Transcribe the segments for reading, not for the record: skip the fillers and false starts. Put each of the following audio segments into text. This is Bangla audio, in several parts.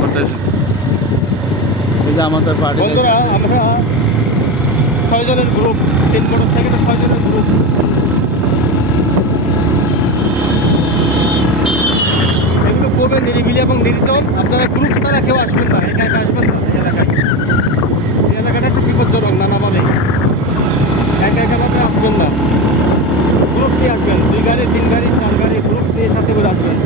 করতেছে। এই যে আমাদের পার্টি বন্ধুরা, আমরা 6 জনের গ্রুপ, 3 মোটরসাইকেলে 6 জনের গ্রুপ। এগুলো খুবই নিরিবিলি এবং নির্জন। আপনারা গ্রুপ ছাড়া কেউ আসবেন না, একা একা আসবেন না এই এলাকায়। এই এলাকাটা একটু বিপজ্জনক নানাভাবে, একা একা ভাবে আসবেন না। গ্রুপ নিয়ে আসবেন, 2 গাড়ি 3 গাড়ি 4 গাড়ি গ্রুপ নিয়ে সাথে করে আসবেন।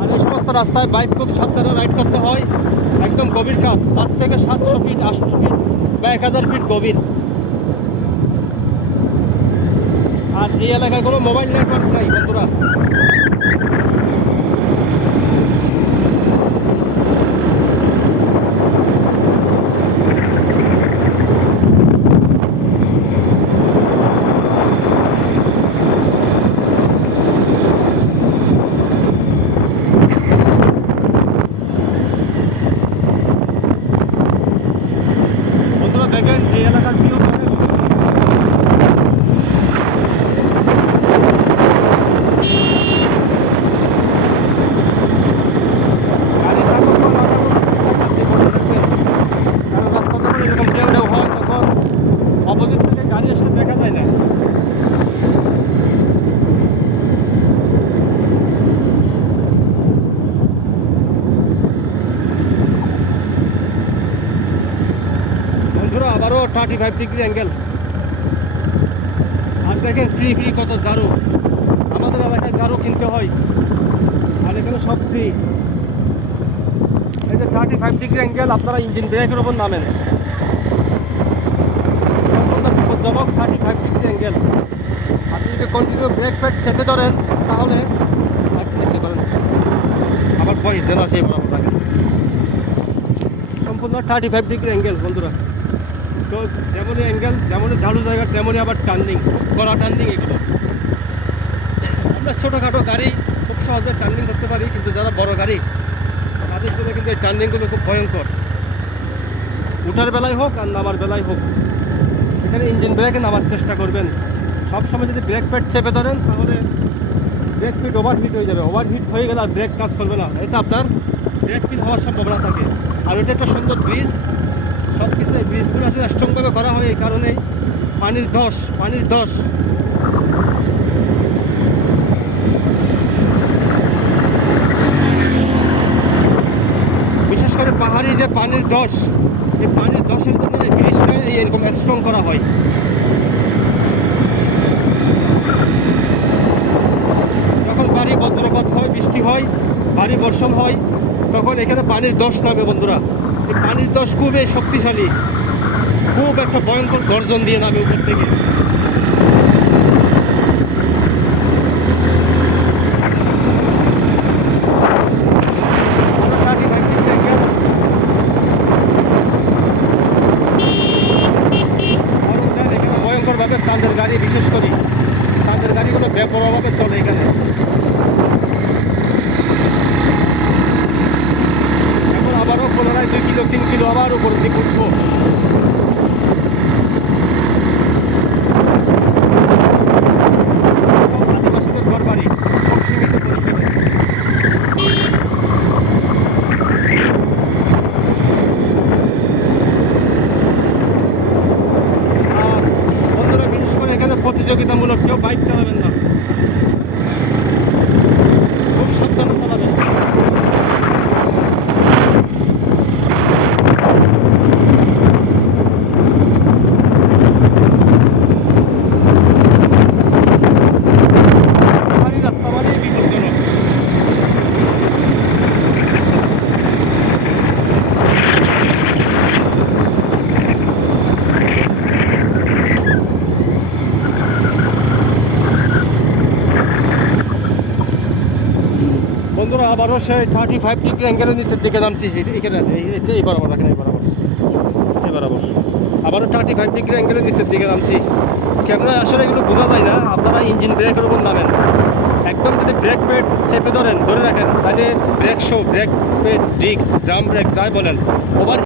আর এই সমস্ত রাস্তায় বাইক খুব সাবধানে রাইড করতে হয়। একদম গভীর খাত, 5 থেকে 700 ফিট 800 ফিট বা 1000 ফিট গভীর। আর এই এলাকায় কোনো মোবাইল নেটওয়ার্ক নাই বন্ধুরা। বন্ধুরা দেখেন এই এলাকার ভিউ দেখেন। গাড়ি থাকুক বা না থাকুক, কারণ রাস্তা যখন এরকম ঢেউ ঢেউ হয় তখন অপোজিট থেকে গাড়ি আসলে দেখা যায় না। বন্ধুরা আবারও 35 ডিগ্রি অ্যাঙ্গেল। আর দেখেন ফ্রি ফ্রি কত ঝাড়ু। আমাদের এলাকায় ঝাড়ু কিনতে হয়, আর এখানে সব ফ্রি। এই যে 35 ডিগ্রি অ্যাঙ্গেল, আপনারা ইঞ্জিন ব্রেকের ওপর নামেন। সম্পূর্ণ বিপজ্জনক 35 ডিগ্রি অ্যাঙ্গেল। আপনি যদি কন্টিনিউ ব্রেক প্যাড চেপে ধরেন তাহলে আপনি নিচে করেন, আবার ভয়েস যেন আসে বরাবর থাকে। সম্পূর্ণ 35 ডিগ্রি অ্যাঙ্গেল বন্ধুরা। তো যেমনই অ্যাঙ্গেল, যেমনই ঝাড়ু জায়গা, তেমনই আবার টার্নিং, কড়া টার্নিং এগুলো। আমরা ছোটোখাটো গাড়ি খুব সহজে টার্নিং করতে পারি, কিন্তু যারা বড় গাড়ি তাদের জন্য কিন্তু এই টার্নিংগুলো খুব ভয়ঙ্কর। উঠার বেলায় হোক আর নামার বেলায় হোক, এখানে ইঞ্জিন ব্রেকে নামার চেষ্টা করবেন। সবসময় যদি ব্রেক প্যাড চেপে ধরেন তাহলে ব্রেক প্যাড ওভারহিট হয়ে যাবে। ওভারহিট হয়ে গেলে আর ব্রেক কাজ করবে না, এতে আপনার ব্রেক ফিল হওয়ার সম্ভাবনা থাকে। আর ওইটা একটা সুন্দর ব্রিজ। সব কিছু এই ব্রিজগুলো আসলে স্ট্রংভাবে করা হয় এই কারণেই, পানির ধস। বিশেষ করে পাহাড়ি যে পানির ধস, এই পানির ধসের জন্য এই ব্রিজটা এরকম স্ট্রং করা হয়। যখন ভারী বজ্রপাত হয়, বৃষ্টি হয়, ভারী বর্ষণ হয়, তখন এখানে পানির ধস নামে বন্ধুরা। এই পানির ধস খুবই শক্তিশালী, খুব একটা ভয়ঙ্কর গর্জন দিয়ে নামে উপর থেকে। ভয়ঙ্করভাবে চাঁদের গাড়ি, বিশেষ করে চাঁদের গাড়িগুলো বেপরোয়াভাবে চলে এখানে। এখন আবারও পুনরায় 2 কিলো 3 কিলো আবার উপরের দিকে উঠবো। আদিবাসীদের ঘরবাড়ি খুব সীমিত পরিসরে। আর বন্ধুরা বিশেষ করে এখানে প্রতিযোগিতামূলক কেউ বাইক চালাবেন না, খুব সাবধানে চালাবেন। পাহাড়ি রাস্তা মানেই বিপজ্জনক। বন্ধুরা আবারও সেই 35 ডিগ্রি অ্যাঙ্গেলের নিচের দিকে নামছি। এখানে এই বরাবর রাখেন, এই বরাবর আবারও 35 ডিগ্রি অ্যাঙ্গেলের নিচের দিকে নামছি। ক্যামেরায় আসলে এগুলো বোঝা যায় না, আপনারা ইঞ্জিন ব্রেকের উপর নামেন। একদম যদি ব্রেক প্যাড চেপে ধরে রাখেন তাহলে brake pad, disc, drum brake যাই বলেন, ওভার